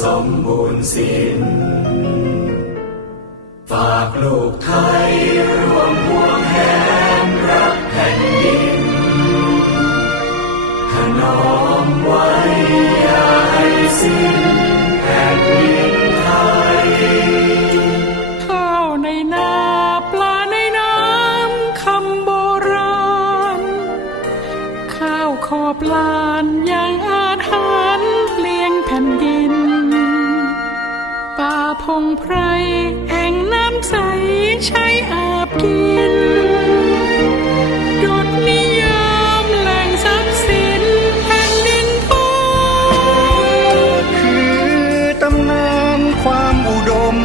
สมบูรณ์สิ้นฝากลูกไทยร่วมห่วงแหนรักแผ่นดินถนอมไว้อย่าให้สิ้นแผ่นดินไทย ข้าวในนาปลาในน้ำคำโบราณ ข้าวขอบลานอย่างอาถรรพ์เลี้ยงแผ่นดิน พงไพรแอ่งน้ำใสใช้อาบกินดุดนิยมแหล่งทรัพย์สินแผ่นดินทองคือตำนานความอุดม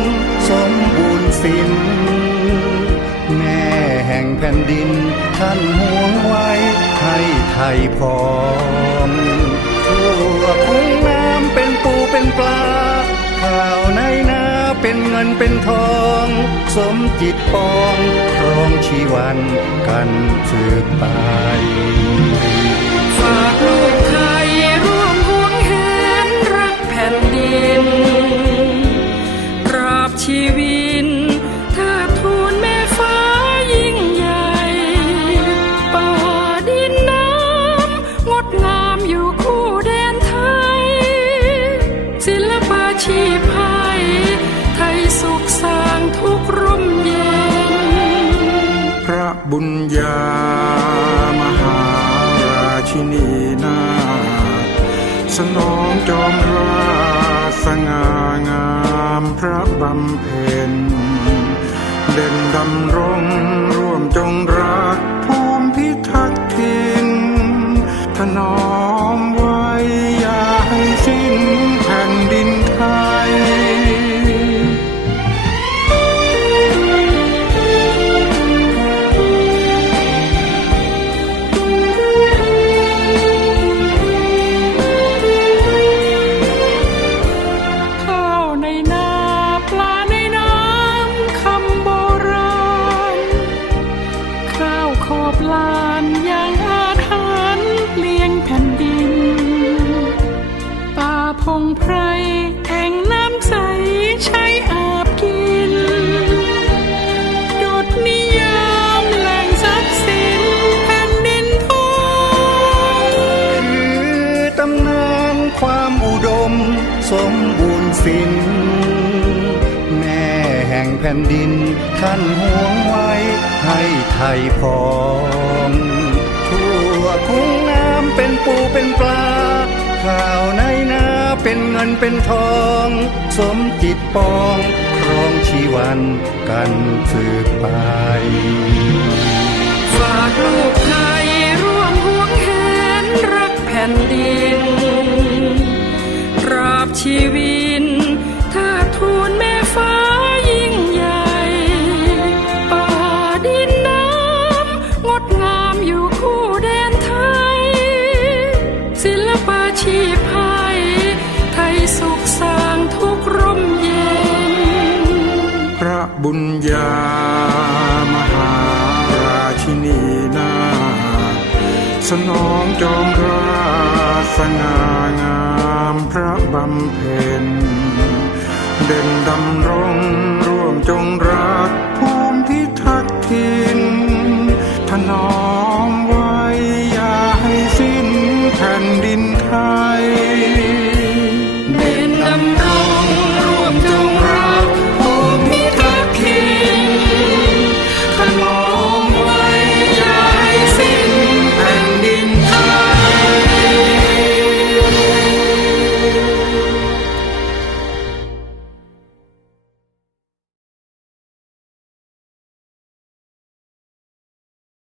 สมบูรณ์สิ้นแม่แห่งแผ่นดินท่านห่วงไว้ให้ไทยพร้อมทั่วคุ้งน้ำเป็นปูเป็นปลา เป็นเงินเป็นทอง สมจิตปองครองชีวันกันสืบไป บุญญามหาราชินีนาสนองจอมราสง่างามพระบำเพ็ญเด่นดำรงร่วมจงรัก พงไพรแอ่งน้ำใสใช้อาบกินดดนิยามแหล่งทรัพย์สินแผ่นดินทองคือตำนานความอุดม สมบูรณ์สิน แม่แห่งแผ่นดินท่านห่วงไว้ให้ไทยพร้อมทั่วคุ้งน้ำเป็นปูเป็นปลาข้า งินเป็นทอง สมจิตปองครองชีวันกันสืบไป ฝากลูกไทยร่วมห่วงแหนรักแผ่นดินราบชีวิต บุญญามหาราชินีนาสนองจอมราสง่างามพระบำเพ็ญเด่นดำรงร่วมจงรัก